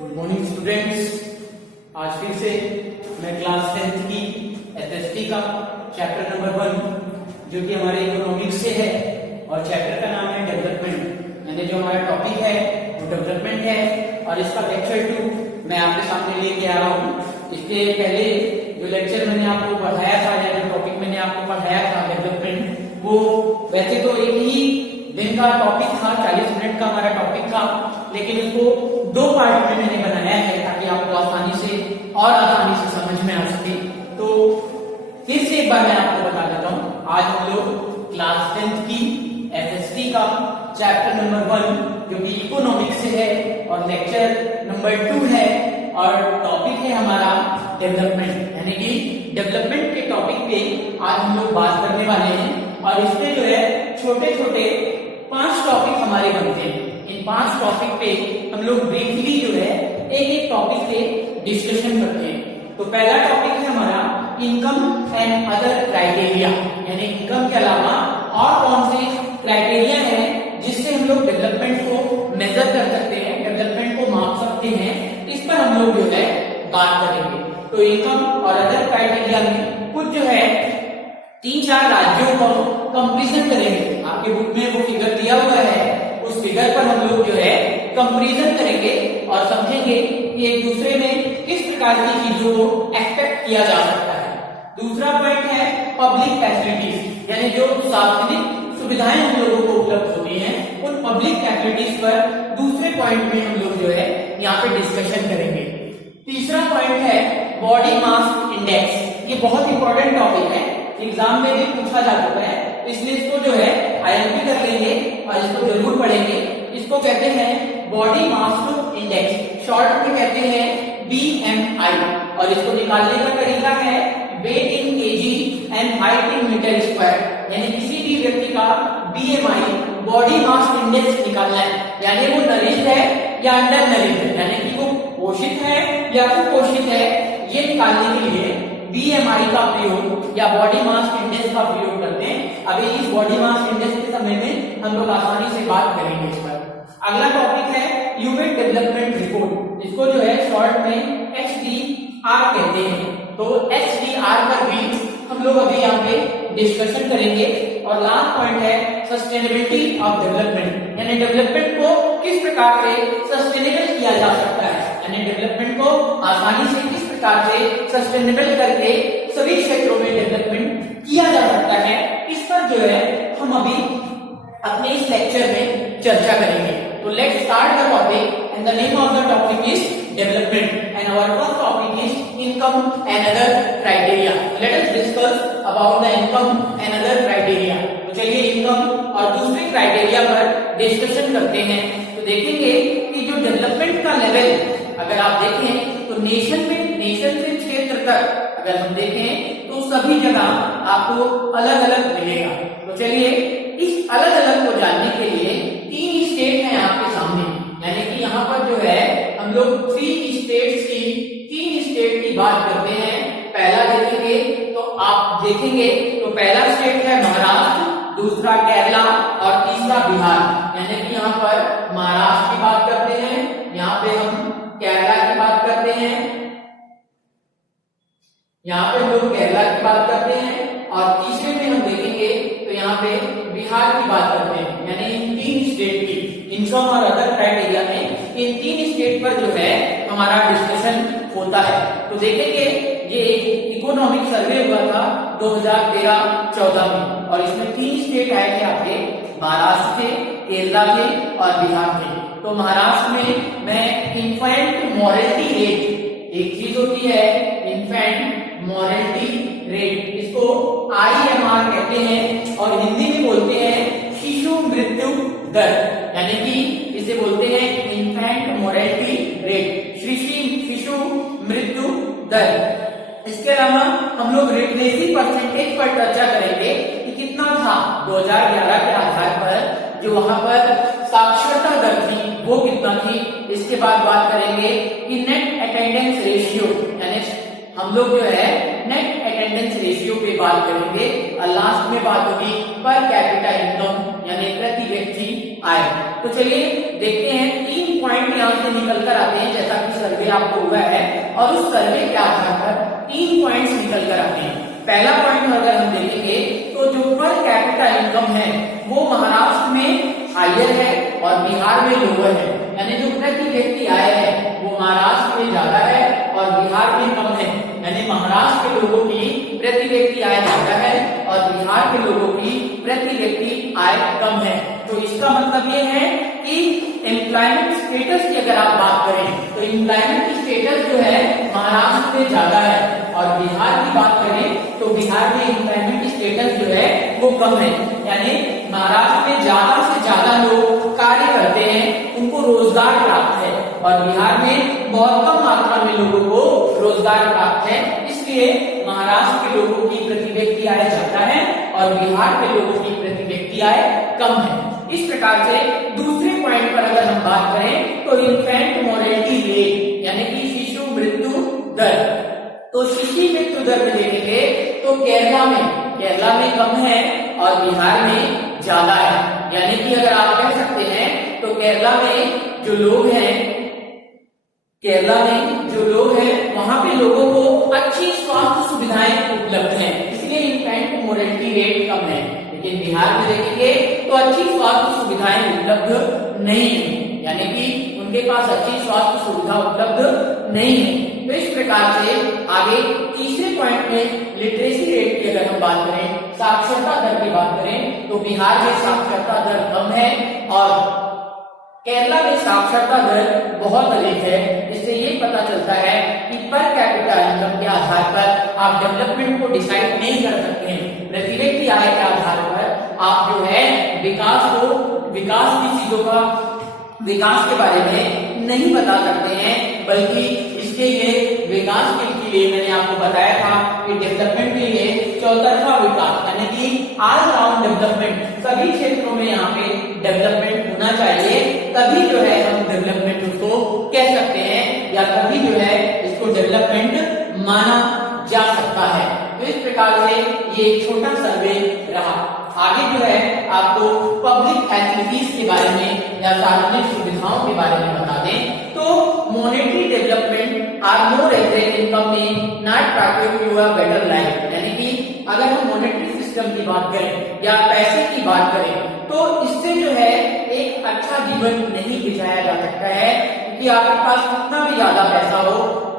Good morning students. आज फिर से मैं क्लास 10th की एसएसटी का चैप्टर नंबर 1 जो कि हमारे इकोनॉमिक्स से है और चैप्टर का नाम है डेवलपमेंट, यानी जो हमारा टॉपिक है वो डेवलपमेंट है और इसका लेक्चर 2 मैं आपके सामने लेके आ रहा हूँ। इसके पहले जो लेक्चर मैंने आपको पढ़ाया था या जो टॉपिक मैंने आपको पढ़ाया था डेवलपमेंट, वो वैसे तो एक ही दिन का टॉपिक था, 40 मिनट का हमारा टॉपिक था, लेकिन उसको 2 पार्ट में मैंने बनाया है ताकि आपको आसानी से समझ में आ सके। तो फिर से एक बार मैं आपको बता देता हूँ, आज हम लोग क्लास 10th की एफएसटी का चैप्टर नंबर 1 जो कि इकोनॉमिक्स से है और लेक्चर नंबर 2 है और टॉपिक है हमारा डेवलपमेंट, यानी कि डेवलपमेंट के टॉपिक पे आज हम लोग बात करने वाले हैं। और इसमें जो है छोटे छोटे 5 टॉपिक हमारे बनते हैं। इन 5 टॉपिक पे हम लोग ब्रीफली जो है एक एक टॉपिक पे डिस्कशन करते हैं। तो पहला टॉपिक है हमारा इनकम एंड अदर क्राइटेरिया, यानी इनकम के अलावा और कौन से क्राइटेरिया है जिससे हम लोग डेवलपमेंट को मेजर कर सकते हैं, डेवलपमेंट को माप सकते हैं, इस पर हम लोग जो है बात करेंगे। तो इनकम और अदर क्राइटेरिया में कुछ जो है 3-4 राज्यों को कंपैरिजन करेंगे। आपके बुक में वो फिगर दिया हुआ है, उस फिगर पर हम लोग जो है कंपैरिजन करेंगे और समझेंगे कि एक दूसरे में किस प्रकार की चीजों को एक्सपेक्ट किया जा सकता है। दूसरा पॉइंट है पब्लिक फैसिलिटीज, यानी जो सार्वजनिक सुविधाएं हम लोगों को उपलब्ध होती हैं, उन पब्लिक फैसिलिटीज पर दूसरे पॉइंट में हम लोग जो है यहाँ पे डिस्कशन करेंगे। तीसरा पॉइंट है बॉडी मास इंडेक्स। ये बहुत इंपॉर्टेंट टॉपिक है, एग्जाम में भी पूछा जा चुका है, इसलिए इसको जो है आईएमपी कर लेंगे और इसको जरूर पढ़ेंगे। इसको कहते हैं बॉडी मास इंडेक्स, शॉर्ट में कहते हैं बीएमआई, और इसको निकालने का तरीका है weight in KG and height in metre square, यानी किसी भी व्यक्ति का बीएमआई बॉडी मास इंडेक्स निकालना है, यानी वो नरिश्ड है या अंडर नरिश्ड है, यानी कि वो पोषित है या कुपोषित है, ये निकालने के लिए बीएमआई का प्रयोग या बॉडी मास इंडेक्स का प्रयोग करते हैं। अभी इस बॉडी मास इंडेक्स के समय में हम लोग आसानी से बात करेंगे इस पर। अगला टॉपिक है ह्यूमन डेवलपमेंट रिपोर्ट, इसको जो है शॉर्ट में एचडीआर कहते हैं। तो एचडीआर पर भी हम लोग अभी यहाँ पे डिस्कशन करेंगे। और लास्ट पॉइंट है सस्टेनेबिलिटी ऑफ डेवलपमेंट, यानी डेवलपमेंट को किस प्रकार से सस्टेनेबल किया जा सकता है, यानी डेवलपमेंट को आसानी से किस प्रकार से सस्टेनेबल करके सभी क्षेत्रों में डेवलपमेंट किया जा सकता है, इस पर जो है हम अभी अपने इस लेक्चर में चर्चा करेंगे। तो let's start the topic and the name of the topic is development and our first topic is income and other criteria. Let us discuss about the income and other criteria. तो चलिए income और दूसरे criteria पर discussion करते हैं। तो देखेंगे कि जो डेवलपमेंट का लेवल अगर आप देखें तो नेशन से क्षेत्र तक अगर हम देखें तो सभी जगह आपको अलग अलग मिलेगा। तो चलिए इस अलग अलग को जानने के लिए 3 स्टेट हैं आपके सामने, यानी कि यहाँ पर जो है हम लोग 3 स्टेट की बात करते हैं। पहला देखेंगे तो आप देखेंगे तो पहला स्टेट है महाराष्ट्र, दूसरा केरला और तीसरा बिहार, यानी कि यहाँ पर महाराष्ट्र की बात करते हैं, यहाँ पे हम केरला की बात करते हैं, यहाँ पे हम लोग केरला की बात करते हैं और तीसरे में हम देखेंगे तो यहाँ पे बिहार की बात करते हैं। यानी इन 3 स्टेट की इनकम और अदर क्राइटेरिया में इन 3 स्टेट पर जो है हमारा डिस्कशन होता है। तो देखेंगे ये एक इकोनॉमिक सर्वे हुआ था 2013-14 में और इसमें 3 स्टेट आए थे आपके, महाराष्ट्र के, केरला के और बिहार के। तो महाराष्ट्र में मैं इन्फेंट मॉर्टेलिटी रेट, एक चीज होती है इन्फेंट मॉर्टेलिटी रेट, इसको IMR कहते हैं और हिंदी में बोलते हैं शिशु मृत्यु दर, यानी कि इसे बोलते हैं इन्फेंट मॉर्टेलिटी रेट, शिशु मृत्यु दर। इसके अलावा हम लोग लिटरेसी परसेंटेज पर चर्चा करेंगे कि कितना था 2011 के आधार पर जो वहां पर साक्षरता दर थी वो कितना थी। इसके बाद बात करेंगे कि नेट अटेंडेंस रेशियो, यानी हम लोग जो है नेट अटेंडेंस रेशियो पे बात करेंगे और लास्ट में बात होगी पर कैपिटा इनकम, यानी प्रति व्यक्ति आय। तो चलिए देखते हैं 3 पॉइंट यहाँ से निकल कर आते हैं, जैसा कि सर्वे आपको हुआ है, और उस सर्वे के आधार पर 3 पॉइंट्स निकल कर आते हैं। पहला पॉइंट अगर हम देखेंगे तो जो पर कैपिटा इनकम है वो महाराष्ट्र में हायर है और बिहार में लोअर है, यानी जो प्रति व्यक्ति आय है वो महाराष्ट्र में ज्यादा है और बिहार में कम है, यानी महाराष्ट्र के लोगों की प्रति व्यक्ति आय ज्यादा है और बिहार के लोगों की प्रति व्यक्ति आय कम है। तो इसका मतलब ये है कि एम्प्लॉयमेंट स्टेटस की अगर आप बात करें तो एम्प्लॉयमेंट स्टेटस जो है महाराष्ट्र में ज्यादा है, और बिहार की बात करें तो बिहार में एम्प्लॉयमेंट स्टेटस जो है वो कम है, यानी महाराष्ट्र में ज्यादा से ज्यादा लोग कार्य करते हैं, उनको रोजगार प्राप्त है, और बिहार में बहुत कम मात्रा में लोगों को रोजगार प्राप्त है। इसलिए महाराष्ट्र के लोगों की प्रति व्यक्ति आय ज्यादा है और बिहार के लोगों की प्रति व्यक्ति आय कम है। इस प्रकार से दूसरे पॉइंट पर अगर हम बात करें तो इन्फेंट मोर्टेलिटी रेट, यानी कि शिशु मृत्यु दर, तो शिशु मृत्यु दर में देखेंगे तो केरला में कम है और बिहार में ज्यादा है, यानी कि अगर आप कह सकते हैं तो केरला में जो लोग हैं वहां पे लोगों को अच्छी स्वास्थ्य सुविधाएं उपलब्ध हैं, इसलिए इन्फेंट मोर्टेलिटी रेट कम है। लेकिन बिहार में देखेंगे तो अच्छी स्वास्थ्य सुविधाएं उपलब्ध नहीं है, यानी कि उनके पास अच्छी स्वास्थ्य सुविधा उपलब्ध नहीं है। तो इस प्रकार से आगे तीसरे पॉइंट में लिटरेसी रेट की अगर हम बात करें, साक्षरता दर की बात करें, तो बिहार में साक्षरता दर कम है और केरला में साक्षरता दर बहुत अधिक है। इससे ये पता चलता है कि पर कैपिटा इनकम के आधार पर आप डेवलपमेंट को डिसाइड नहीं कर सकते हैं, प्रति व्यक्ति आय के आधार पर आप जो है विकास की चीजों का विकास के बारे में नहीं बता सकते हैं, बल्कि इसके लिए विकास के लिए मैंने आपको बताया था कि डेवलपमेंट के लिए चौतरफा विकास, यानी कि ऑल राउंड डेवलपमेंट, सभी क्षेत्रों में यहाँ पे डेवलपमेंट होना चाहिए, तभी जो है हम डेवलपमेंट उसको कह सकते हैं या तभी जो है इसको डेवलपमेंट माना जा सकता है। तो इस प्रकार से ये एक छोटा सर्वे रहा। आगे जो है आपको पब्लिक फैसिलिटीज के बारे में या सार्वजनिक सुविधाओं के बारे में बता दें तो monetary development are more average income में नॉट प्राप्त यू अ बेटर लाइफ, यानी कि अगर हम मॉनेटरी सिस्टम की बात करें या पैसे की बात करें तो इससे जो है एक अच्छा जीवन नहीं बिताया जा सकता है, क्योंकि आपके पास कितना भी ज्यादा पैसा हो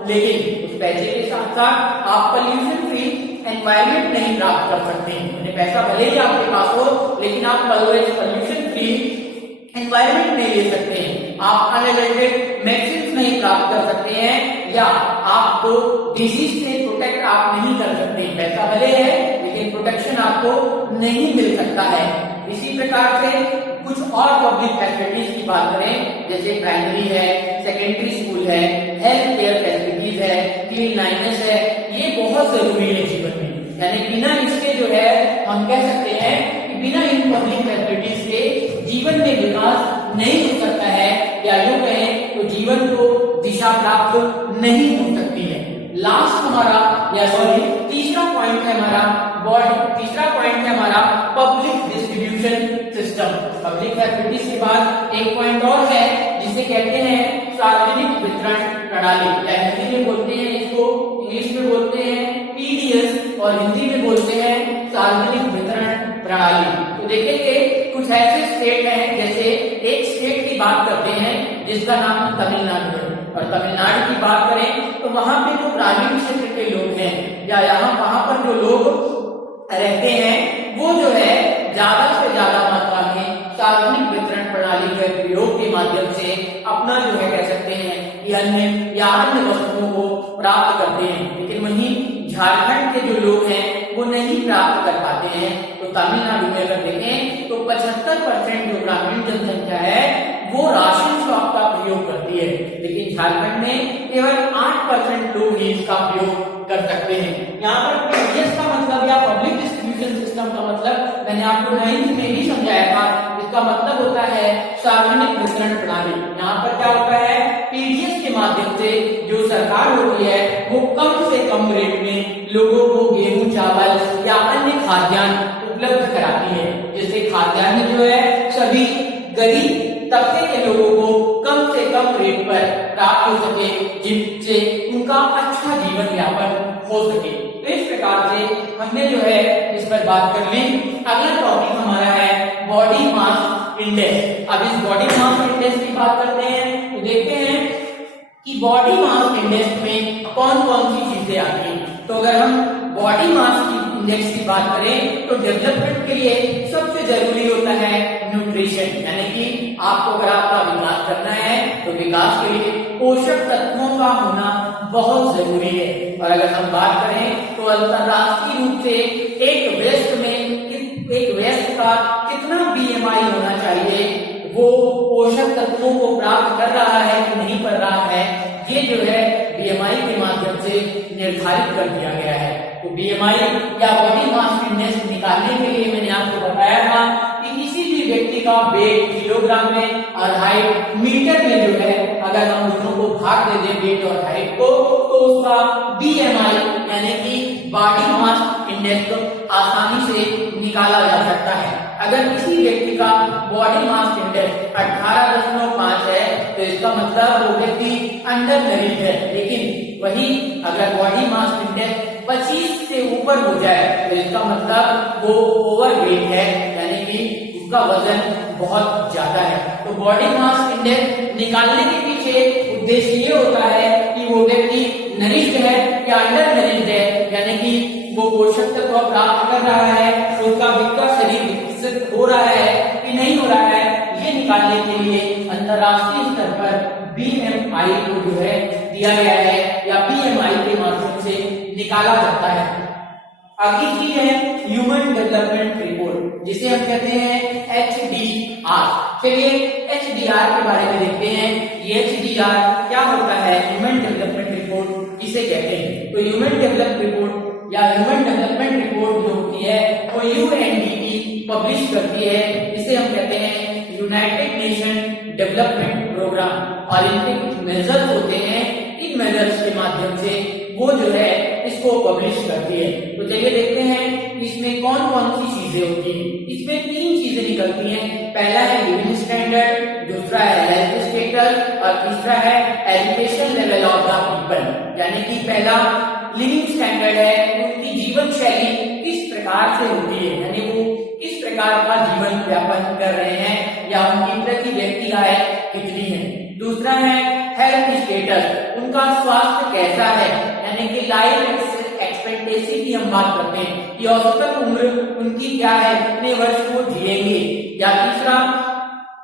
लेकिन उस पैसे के साथ साथ आप पोल्यूशन फ्री एनवायरनमेंट नहीं प्राप्त कर सकते हैं। पैसा भले ही आपके पास हो लेकिन आप पोल्यूशन फ्री एनवायरनमेंट नहीं ले सकते हैं, आप अनएवेटेड मेडिसिन नहीं प्राप्त कर सकते हैं, या आपको डिजीज से प्रोटेक्ट आप नहीं कर सकते। पैसा भले है लेकिन प्रोटेक्शन आपको नहीं मिल सकता है। इसी प्रकार से कुछ और पब्लिक फैसिलिटीज की बात करें, जैसे प्राइमरी है, सेकेंडरी स्कूल है, हेल्थ केयर फैसिलिटीज है, क्लीनलीनेस है, ये बहुत जरूरी है जीवन में, यानी बिना इसके जो है हम कह सकते हैं कि बिना इन पब्लिक फैसिलिटीज के जीवन में विकास नहीं हो सकता है, या यूं कहें तो जीवन को दिशा प्राप्त नहीं हो सकती है। लास्ट हमारा तीसरा पॉइंट है हमारा public distribution system. Public facilities के बाद एक पॉइंट और है जिसे कहते हैं सार्वजनिक वितरण प्रणाली, या हिंदी में बोलते हैं इसको, इंग्लिश में बोलते हैं पीडीएस और हिंदी में बोलते हैं सार्वजनिक वितरण प्रणाली। तो देखेंगे कुछ ऐसे स्टेट हैं, जैसे एक स्टेट की बात करते हैं जिसका नाम तमिलनाडु है, और तमिलनाडु की बात करें तो वहां पे जो ग्रामीण क्षेत्र के लोग हैं या वहां पर जो लोग रहते हैं वो जो है ज्यादा से ज्यादा मात्रा में सार्वजनिक वितरण प्रणाली के प्रयोग के माध्यम से अपना जो है कह सकते हैं कि अन्य वस्तुओं को प्राप्त करते हैं। लेकिन वहीं झारखंड के जो लोग हैं वो नहीं प्राप्त कर पाते हैं। तो तमिलनाडु में अगर देखें तो 75% जो ग्रामीण जनसंख्या है वो राशन शॉप का प्रयोग करती है, लेकिन झारखंड में केवल 8% लोग ही इसका प्रयोग कर सकते हैं। यहाँ पर पीडीएस का मतलब या पब्लिक डिस्ट्रीब्यूशन सिस्टम का मतलब मैंने आपको 9th में भी समझाया था। इसका मतलब होता है सार्वजनिक वितरण प्रणाली। यहाँ पर क्या होता है, पीडीएस के माध्यम से जो सरकार होती है वो कम से कम रेट में लोगों को गेहूं, चावल या अन्य खाद्यान्न उपलब्ध कराती है, जिससे खाद्यान्न जो है सभी गरीब तबके के लोगों को कम से से कम रेट पर प्राप्त हो सके, जिससे उनका अच्छा जीवन यापन हो सके। तो इस प्रकार से हमने जो है इस पर बात कर ली। अगला टॉपिक हमारा है बॉडी मास इंडेक्स। अब इस बॉडी मास इंडेक्स की बात करते हैं तो देखते हैं कि बॉडी मास इंडेक्स में कौन कौन सी चीजें आती हैं। तो अगर हम बॉडी मास की इंडेक्स की बात करें तो डेवलपमेंट के लिए सबसे जरूरी होता है न्यूट्रिशन, यानी कि आपको अगर आपका विकास करना है तो विकास के लिए पोषक तत्वों का होना बहुत जरूरी है। और अगर हम बात करें तो अंतरराष्ट्रीय रूप से एक वयस्क का कितना BMI होना चाहिए, वो पोषक तत्वों को प्राप्त कर रहा है कि नहीं कर रहा है, ये जो है BMI के माध्यम से निर्धारित कर दिया गया है। तो BMI या बॉडी मास इंडेक्स निकालने के लिए मैंने आपको बताया था कि किसी भी व्यक्ति का वेट किलोग्राम में और हाइट मीटर में जो है अगर हम दोनों को भाग दे दें वेट और हाइट को, तो उसका BMI यानी कि बॉडी मास इंडेक्स आसानी से निकाला जा सकता है। अगर किसी व्यक्ति का बॉडी मास इंडेक्स 18.5 है तो इसका मतलब वो व्यक्ति अंडर नरिश्ड है, लेकिन वही अगर बॉडी मास इंडेक्स 25 से ऊपर हो जाए तो इसका मतलब वो ओवरवेट है, यानी कि उसका वजन बहुत ज्यादा है। तो बॉडी मास इंडेक्स निकालने के पीछे उद्देश्य ये होता है कि वो व्यक्ति नरिश्ड है या अंडर नरिश्ड है, यानी कि वो पोषक तत्व प्राप्त कर रहा है, तो उसका विकसित शरीर विकसित हो रहा है कि नहीं हो रहा है, ये निकालने के लिए अंतरराष्ट्रीय स्तर पर BMI को जो है दिया गया है या BMI के माध्यम से निकाला जाता है। अगली चीज है ह्यूमन डेवलपमेंट रिपोर्ट, जिसे हम कहते हैं HDR। चलिए HDR के बारे में देखते हैं। ये HDR क्या होता है, ह्यूमन डेवलपमेंट रिपोर्ट किसे कहते हैं। तो ह्यूमन डेवलपमेंट रिपोर्ट या ह्यूमन डेवलपमेंट रिपोर्ट जो होती है वो UNDP पब्लिश करती है। इसे हम कहते हैं यूनाइटेड नेशन डेवलपमेंट प्रोग्राम, और इनके कुछ मेजर्स होते हैं, इन मेजर्स के माध्यम से वो जो है इसको पब्लिश करती है। तो चलिए देखते हैं इसमें कौन कौन सी चीजें होती हैं। इसमें 3 चीजें निकलती हैं। पहला है लिविंग स्टैंडर्ड, दूसरा है हेल्थ स्टेटस और तीसरा है education level of the people, यानी कि पहला लिविंग स्टैंडर्ड है, उनकी जीवन शैली किस प्रकार से होती है, यानी वो किस प्रकार का जीवन यापन कर रहे हैं या उनकी प्रति व्यक्ति आय कितनी है। दूसरा है हेल्थ स्टेटस, उनका स्वास्थ्य कैसा है, यानी कि लाइफ एक्सपेक्टेंसी की हम बात करते हैं कि औसतन उम्र उनकी क्या है, कितने वर्ष वो जिएंगे। या तीसरा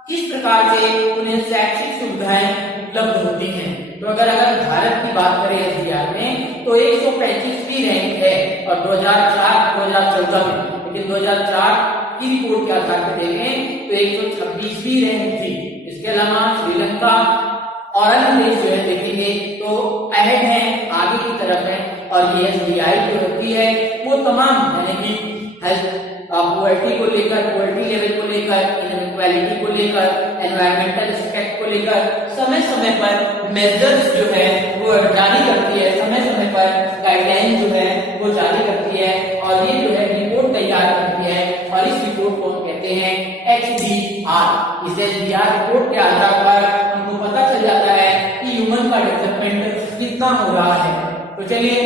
किस प्रकार से उन्हें शैक्षिक सुविधाएं उपलब्ध होती हैं। तो अगर भारत की बात करें SDR में तो 135वीं रैंक है और 2004-2014 में, लेकिन 2004 की रिपोर्ट के आधार पर देखें तो 126वीं रैंक थी। इसके अलावा श्रीलंका और अन्य देश जो है देखेंगे तो अहेड है, आगे की तरफ है। और ये SDI जो होती है वो तमाम यानी कि पॉवर्टी को लेकर, पॉवर्टी लेवल को लेकर, इनइक्वालिटी को लेकर, एनवायरमेंटल एस्पेक्ट को लेकर समय समय पर मेजर्स जो है वो जारी करती है, समय समय पर गाइडलाइन जो है वो जारी करती है और ये जो है रिपोर्ट तैयार करती है। और इस रिपोर्ट को हम कहते हैं HDR। इस HDR रिपोर्ट के आधार पर हमको पता चल जाता है कि ह्यूमन का डेवलपमेंट कितना हो रहा है। तो चलिए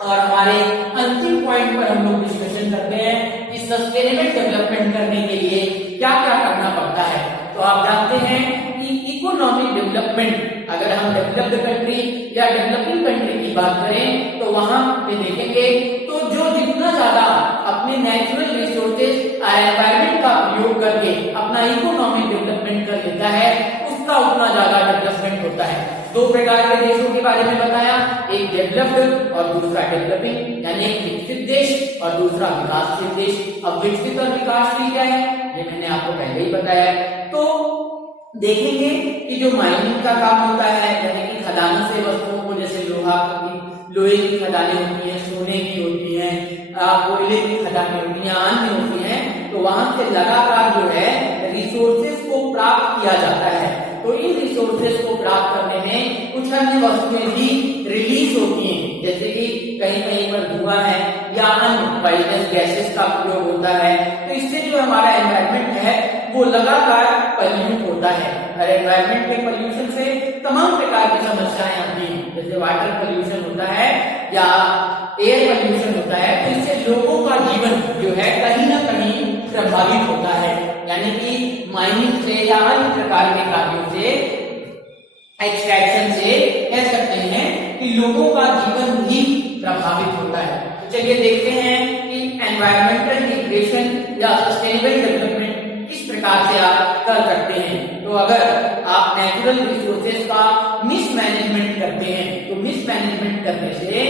और हमारे अंतिम पॉइंट पर हम लोग डिस्कशन करते हैं कि सस्टेनेबल डेवलपमेंट करने के लिए क्या क्या करना पड़ता है। तो आप जानते हैं कि इकोनॉमिक डेवलपमेंट, अगर हम डेवलप्ड कंट्री या डेवलपिंग कंट्री की बात करें तो वहां पे देखेंगे तो जो जितना ज्यादा अपने नेचुरल रिसोर्सेज और एनवायरमेंट का प्रयोग करके अपना इकोनॉमिक डेवलपमेंट कर लेता है, उसका उतना ज्यादा डेवलपमेंट होता है। 2 प्रकार के देशों के बारे में बताया, एक डेवलप्ड और दूसरा डेवलपिंग, यानी एक विकसित देश और दूसरा विकासशील देश। अब विकसित और विकासशील क्या है ये मैंने आपको पहले ही बताया। तो देखेंगे कि जो माइनिंग का काम होता है, यानी कि खदानों से वस्तुओं को, जैसे लोहे की खदानें होती हैं, सोने की होती हैं, कोयले की खदानें होती हैं, अन्य होती हैं, तो वहां से लगातार जो है रिसोर्सेज को प्राप्त किया जाता है। तो इन रिसोर्सेज को प्राप्त करने में कुछ अन्य वस्तुएं भी रिलीज होती हैं, जैसे कि कहीं कहीं पर धुआं है या अन्य पॉइजनस गैसेस का प्रयोग होता है। तो इससे जो हमारा एनवायरनमेंट है वो लगातार पॉल्यूट होता है। और एनवायरमेंट में पोल्यूशन से तमाम प्रकार की समस्याएं आती हैं, जैसे वाटर पोल्यूशन होता है या एयर पोल्यूशन होता है, तो इससे लोगों का जीवन जो है कहीं ना कहीं प्रभावित होता है। यानी कि माइनिंग से या अन्य प्रकार के कार्यों से, एक्सट्रैक्शन से कह सकते हैं कि लोगों का जीवन भी प्रभावित होता है। तो चलिए देखते हैं कि एनवायरमेंटल डिग्रेडेशन या सस्टेनेबल डेवलपमेंट किस प्रकार से आप कर सकते हैं। तो अगर आप नेचुरल रिसोर्सेज का मिसमैनेजमेंट करते हैं, तो मिसमैनेजमेंट करने से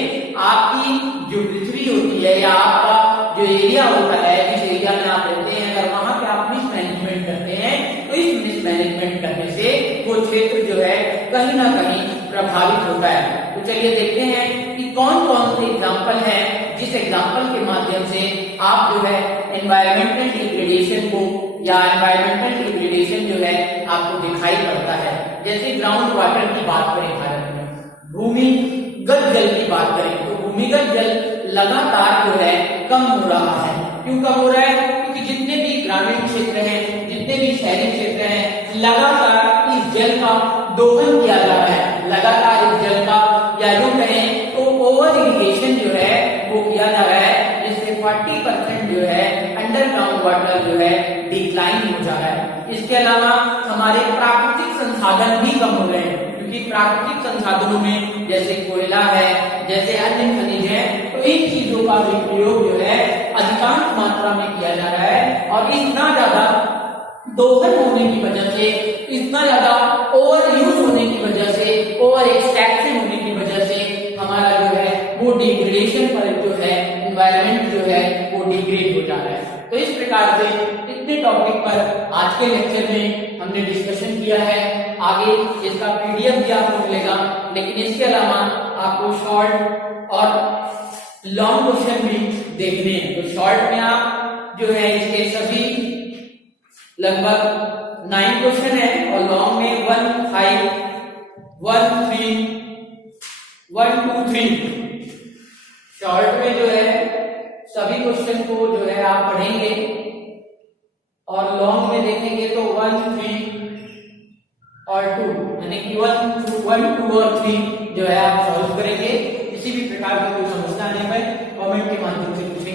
आपकी जो पृथ्वी होती है या आपका जो एरिया होता है, जिस एरिया में आप रहते हैं, अगर वहां पे आप मिसमैनेजमेंट करते हैं, तो इस मिसमैनेजमेंट करने से वो क्षेत्र जो है कहीं ना कहीं प्रभावित होता है। तो चलिए देखते हैं कि कौन कौन से एग्जाम्पल हैं जिस एग्जाम्पल के माध्यम से आप जो है एनवायरमेंटल डिग्रेडेशन को या एनवायरमेंटल डिग्रेडेशन जो है आपको दिखाई पड़ता है। जैसे ग्राउंड वाटर की बात करें, भारत में भूमिगत जल की बात करें, तो भूमिगत जल लगातार जो है कम हो रहा है। क्यों कम हो रहा है? क्योंकि जितने भी ग्रामीण क्षेत्र हैं, जितने भी शहरी क्षेत्र हैं, लगातार इस जल का दोहन किया जा रहा है, लगातार इस जल का या यूं कहें तो ओवर इरिगेशन जो है वो किया जा रहा है, जिससे 40% जो है अंडरग्राउंड वाटर जो है डिक्लाइन हो जा रहा है। इसके अलावा हमारे प्राकृतिक संसाधन भी कम हो रहे हैं, क्योंकि प्राकृतिक संसाधनों में जैसे कोयला है, जैसे अन्य खनिज है, तो इन चीजों का भी प्रयोग जो है अधिकांश मात्रा में किया जा रहा है। और इतना ज्यादा दोहन होने की वजह से, इतना ज्यादा ओवर यूज होने की वजह से, ओवर एक्सट्रैक्शन होने की वजह से हमारा जो है वो डिग्रेडेशन पर जो है एनवायरमेंट जो है वो डिग्रेड हो जा रहा है। तो इस प्रकार से इतने टॉपिक पर आज के लेक्चर में हमने डिस्कशन किया है। आगे इसका पीडीएफ भी आपको मिलेगा, लेकिन इसके अलावा आपको शॉर्ट और लॉन्ग क्वेश्चन भी देखने हैं। तो शॉर्ट में आप जो है इसके सभी लगभग 9 क्वेश्चन है, और लॉन्ग में 1, 5, 1, 3, 1, 2, 3। शॉर्ट में जो है सभी क्वेश्चन को जो है आप पढ़ेंगे, और लॉन्ग में देखेंगे तो 1, 3 और 2, यानी कि 1, 2 और 3 जो है आप सॉल्व करेंगे। किसी भी प्रकार की कोई समस्या आने पर कमेंट के माध्यम से पूछें।